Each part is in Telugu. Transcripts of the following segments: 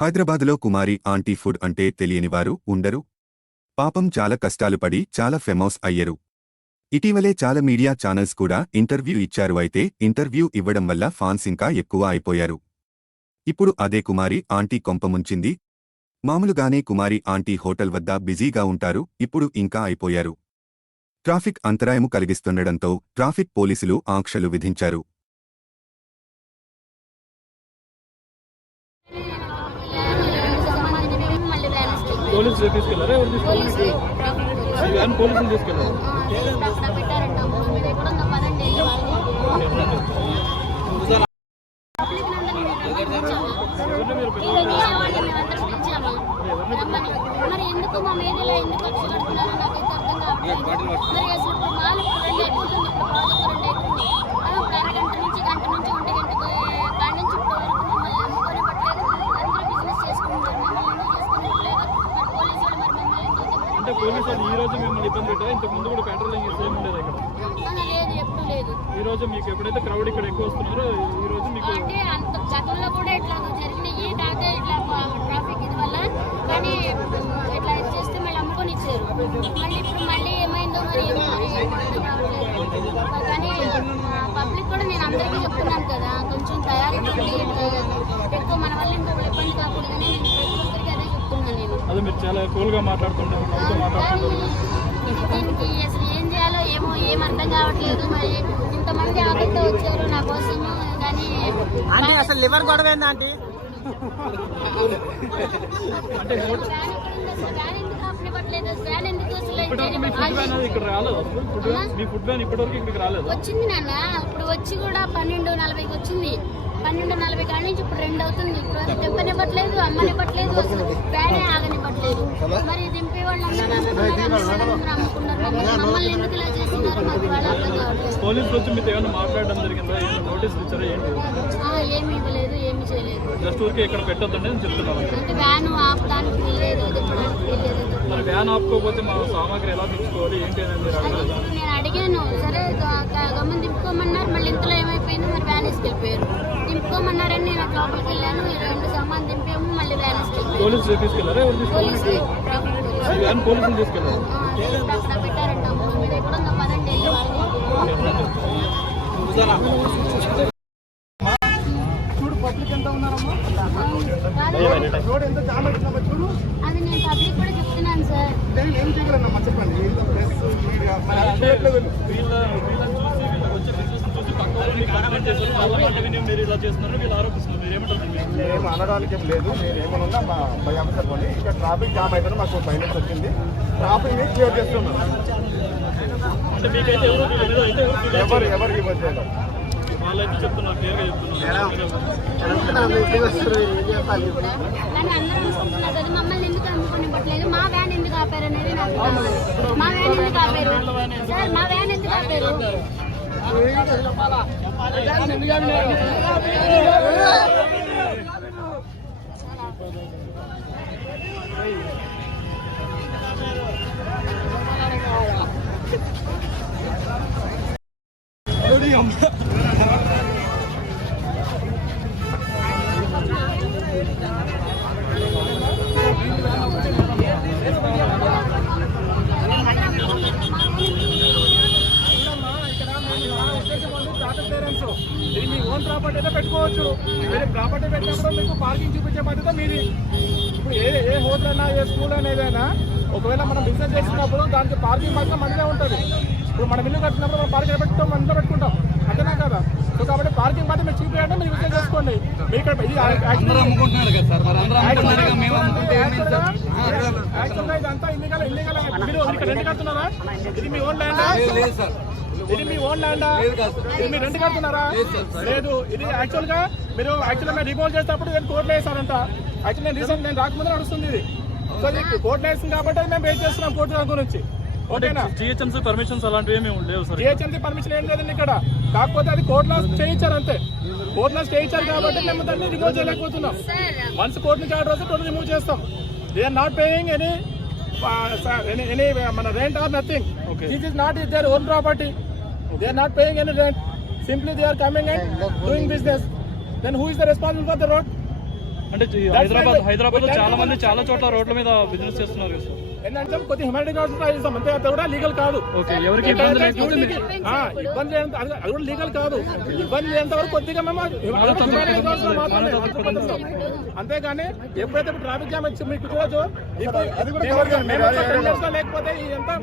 హైదరాబాదులో కుమారి ఆంటీ ఫుడ్ అంటే తెలియనివారు ఉండరు. పాపం చాలా కష్టాలు పడి చాలా ఫేమస్ అయ్యరు. ఇటీవలే చాలా మీడియా ఛానల్స్ కూడా ఇంటర్వ్యూ ఇచ్చారు. అయితే ఇంటర్వ్యూ ఇవ్వడం వల్ల ఫాన్స్ ఇంకా ఎక్కువ అయిపోయారు. ఇప్పుడు అదే కుమారి ఆంటీ కొంపముంచింది. మామూలుగానే కుమారి ఆంటీ హోటల్ వద్ద బిజీగా ఉంటారు. ఇప్పుడు ఇంకా అయిపోయారు. ట్రాఫిక్ అంతరాయము కలిగిస్తుండడంతో ట్రాఫిక్ పోలీసులు ఆంక్షలు విధించారు. పోలీసులు తీసుకెళ్లారా? ఎవరు తీసుకెళ్ళారు? పోలీసులు తీసుకెళ్లారు. మరి ఎందుకు మా మీడియాలో ఎందుకు ఖర్చు కడుతున్నారో నాకైతే అర్థం కావట్లేదు. మరి అసలు ఇప్పుడు మాలు 2 అయిపోతుంది, ఇప్పుడు ప్రాజెక్ట్ 2 అయిపోతుంది. అరగంట నుంచి గంట నుంచి 1 గంటకు కాడి నుంచి ఇప్పుడు వరకు మమ్మల్ని అందుకొని పట్టలేదు. అందరూ బిజినెస్ చేసుకుంటారు, మమ్మల్ని ఎందుకు చేసుకున్నట్లేదు. మరి పోలీసు వాళ్ళు మరి మమ్మల్ని ఎందుకు అంటే పోలీసు వాళ్ళు ఈ రోజు మిమ్మల్ని ఇబ్బంది పెట్టారు? ఇంతకు ముందు కూడా పెట్రోలింగ్ సేమ్ ఉండేది ఇక్కడ? లేదు, ఎప్పుడు లేదు. ఈ రోజు మీకు ఎప్పుడైతే క్రౌడ్ ఇక్కడ ఎక్కువ వస్తున్నారో ఈ రోజు మీకు అంటే అంత గతంలో కూడా ఇట్లా జరిగినాయి. కాకపోతే ఇట్లా ట్రాఫిక్ ఇది వల్ల కానీ ఇట్లా చేస్తే మళ్ళీ అమ్ముకొని ఇచ్చారు. మళ్ళీ ఏమైందో మరి అర్థం కావట్లేదు. కానీ పబ్లిక్ కూడా నేను అందరికీ చెప్తున్నాను కదా, కొంచెం తయారీ ఎక్కువ మన వల్ల ఇంకా ఇబ్బంది కాకూడదని నేను ప్రతి ఒక్కరికి అదే చెప్తున్నాను. నేను అదే మీరు చాలా కూల్గా మాట్లాడుతుంటారు. దీనికి అసలు ఏం చేయాలో ఏం అర్థం కావట్లేదు. మరి ఇంతమంది ఆకలితో వచ్చారు నా కోసము. కానీ అసలు లివర్ గొడవ ఏందంటే వచ్చింది నాన్న. ఇప్పుడు వచ్చి కూడా 12:40కి వచ్చింది. 12:40 కాడి నుంచి ఇప్పుడు 2 అవుతుంది. ఇప్పుడు అది తెంపనివ్వట్లేదు, అమ్మనివ్వట్లేదు, అసలు వ్యానే ఆగనివ్వట్లేదు. మరి దింపే వాళ్ళు అమ్ముకున్నారు. మమ్మల్ని ఎందుకు ఇలా చేస్తున్నారు మాకు వాళ్ళు అర్థం కావట్లేదు. పోలీసులు వచ్చి మీతో ఏమైనా మాట్లాడడం జరిగిందా? నోటీసులు ఇచ్చారా? ఏమి ఇవ్వలేదు, ఏమి చేయలేదు. జస్ట్ ఊరికి ఇక్కడ పెట్టొద్దండి అని చెప్తున్నారు. అంటే వ్యాన్ ఆపడానికి వీల్లేదు, తిప్పడానికి వీల్లేదు. మరి వ్యాన్ ఆపుకోకపోతే మా సామాగ్రి ఎలా తెచ్చుకోవాలి ఏంటి అనేది నేను అడిగాను. సరే గమ్మని దింపుకోమన్నారు. మళ్ళీ ఇంతలో ఏమైపోయింది, మరి వ్యాన్ వేసుకెళ్ళిపోయారు. దింపుకోమన్నారని నేను లోపలికి వెళ్ళాను. 2 సామాన్ దింపాము, మళ్ళీ వ్యాన్ వేసుకెళ్ళిపోయారు. పోలీసులు తీసుకెళ్లారా? పోలీసులు తీసుకెళ్లారు. అక్కడ పెట్టారంట. మీరు ఎక్కడుందో పదండి వెళ్ళి అది నేను పబ్లిక్ కూడా చెప్తున్నాను సార్. మేము అనడానికి ఏం లేదు. మీరు ఏమన్నా మా పై ఆఫీసర్ కొని ఇక్కడ ట్రాఫిక్ జామ్ అయితే మాకు ఫైనాన్స్ వచ్చింది. ట్రాఫిక్ ని క్లియర్ చేస్తున్నాం. ఎవరు ఇవ్వలేదు. వాళ్ళైతే చెప్తున్నారు, క్లియర్గా చెప్తున్నారు. మమ్మల్ని ఎందుకు అమ్ముకొని ఇవ్వట్లేదు? మా వ్యాన్ ఎందుకు ఆపారు అనేది నాకు మా వ్యాన్ ఎందుకు ఆపారు సార్? మా వ్యాన్ ఎందుకు ఆపారు? మీ ఓన్ ప్రాపర్టీ అయితే పెట్టుకోవచ్చు. మీరు ప్రాపర్టీ పెట్టినప్పుడు మీకు పార్కింగ్ చూపించే బాధ్యత మీది. ఇప్పుడు ఏ హోటల్ అయినా ఏ స్కూల్ అయినా ఏదైనా ఒకవేళ మనం బిజినెస్ చేసినప్పుడు దానికి పార్కింగ్ మాత్రం మనదే ఉంటుంది. ఇప్పుడు మనం ఇల్లు కట్టినప్పుడు మనం పార్కింగ్ పెట్టుకుంటాం, మన ఇంట్లో పెట్టుకుంటాం, అంతేనా కదా? సో కాబట్టి పార్కింగ్ మాత్రం మీరు చూపించండి, మీరు బిజినెస్ చేసుకోండి. మీరు ఇక్కడ యాక్చువల్గా ఇదంతా ఇల్లీగల్. మీరు ఇక్కడ రెంట్ కడుతున్నారా? ఇది మీ ఓన్ ల్యాండా? ఇది మీ ఓన్ ల్యాండా? ఇది మీరు రెంట్ కడుతున్నారా? లేదు. ఇది యాక్చువల్గా మీరు రిమూవ్ చేసేటప్పుడు నేను కోర్టులో వేసానంట. యాక్చువల్లీ నేను రాకముందే నడుస్తుంది ఇది. సో ఇది కోర్టులో వేసింది కాబట్టి మేము వెయిట్ చేస్తున్నాం కోర్టు గురించి. ఓకేనా? జిహెచ్ఎంసీ పర్మిషన్స్ అలాంటివి ఏమి ఉండేవి సార్? జిహెచ్ఎంసీ పర్మిషన్ ఏం లేదండి ఇక్కడ. కాకపోతే అది కోర్టులో స్టే ఇచ్చారు అంతే. కోర్టులో స్టే ఇచ్చారు కాబట్టి మేము దాన్ని రిమూవ్ చేయలేకపోతున్నాం. వన్స్ కోర్టు నుంచి ఆర్డర్ వస్తే టోటల్ రిమూవ్ చేస్తాం. They are not paying any మన rent or nothing. This is not their own property. They are not paying any rent. Simply they are coming and doing business. Then who is the responsible for the road? అంటే హైదరాబాద్ లో చాలా మంది చాలా చోట్ల రోడ్ల మీద బిజినెస్ చేస్తున్నారు కదా సార్. ఏంటంటే కొద్దిగా హ్యూమానిటీ ఇస్తాం అంతే, అది కూడా లీగల్ కాదు. ఓకే, ఎవరికి ఇబ్బంది లేకపోతే ఇబ్బంది అది కూడా లీగల్ కాదు. ఇబ్బంది లేనంత వరకు కొద్దిగా మేము అంతేగాని ఎప్పుడైతే ట్రాఫిక్ జామ్ వచ్చి మీకు చూడొచ్చు, లేకపోతే ఇదంతా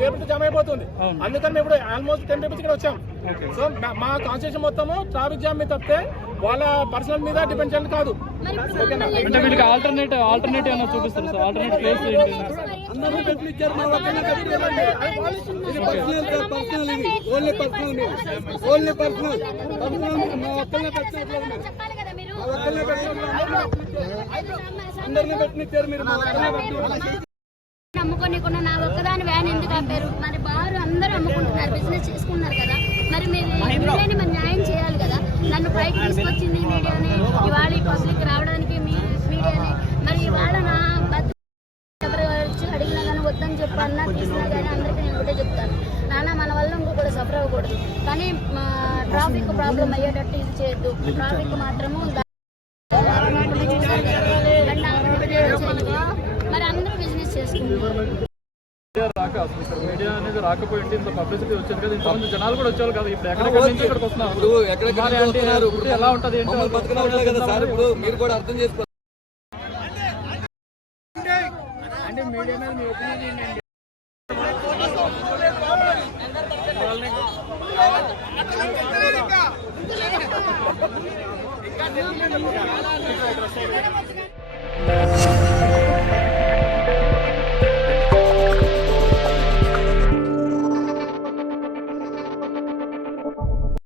పేపర్ జామ్ అయిపోతుంది. అందుకని మేము ఇప్పుడు ఆల్మోస్ట్ 10 పేపర్స్ ఇక్కడ వచ్చాం. సో మా కాన్స్టిట్యూషన్ మొత్తము ట్రాఫిక్ జామ్ మీద తప్పితే వాళ్ళ పర్సనల్ మీద డిపెండ్ చేయాలి కాదు. ఓకేనా? అంటే వీళ్ళకి ఆల్టర్నేటివ్ ఏమైనా చూపిస్తారు సార్? ఆల్టర్నేట్ ప్లేస్ ఏంటి? అందరినీ పెట్టి ఇచ్చారు, మా ఒక్కనే పెట్టి ఇవ్వండి. ఇది పర్సనల్ సార్, పర్సనల్ ఇది ఓన్లీ పర్సనల్ మా ఒక్కనే అందరినీ పెట్టినిచ్చారు మీరు. మా అమ్ముకోనికుండా నా ఒక్కదాని వ్యాన్ ఎందుకు ఆపారు? మరి బారు అందరూ అమ్ముకుంటున్నారు, బిజినెస్ చేసుకున్నారు కదా. మరి మీడియాని మరి న్యాయం చేయాలి కదా. నన్ను పైకి తీసుకొచ్చింది మీడియాని, ఇవాళ ఈ పబ్లిక్ రావడానికి మీడియాని. మరి ఇవాళ నా ఎవరు వచ్చి అడిగినా కానీ వద్దని చెప్పి అన్నా తీసినా కానీ అందరికీ నేను ఒకటే చెప్తాను, నాన్న మన వల్ల ఇంకొకటి సఫర్ అవ్వకూడదు. కానీ ట్రాఫిక్ ప్రాబ్లం అయ్యేటట్టు ఇది చేయొద్దు. ట్రాఫిక్ మాత్రము మరి అందరూ బిజినెస్ చేసుకుంటున్నారు. మీడియా అనేది రాకపోయి ఇంత పబ్లిసిటీ వచ్చేది కదా, ఇంతమంది జనాలు కూడా వచ్చేవాళ్ళు కదా. ఇప్పుడు ఎక్కడెక్కడ నుంచి ఇక్కడికి వస్తున్నారు, ఎలా ఉంటది ఏంటి మీరు కూడా అర్థం చేసుకోవాలి. అంటే మీడియా మీద మీ ఒపీనియన్ ఏంటండి? ఇంకా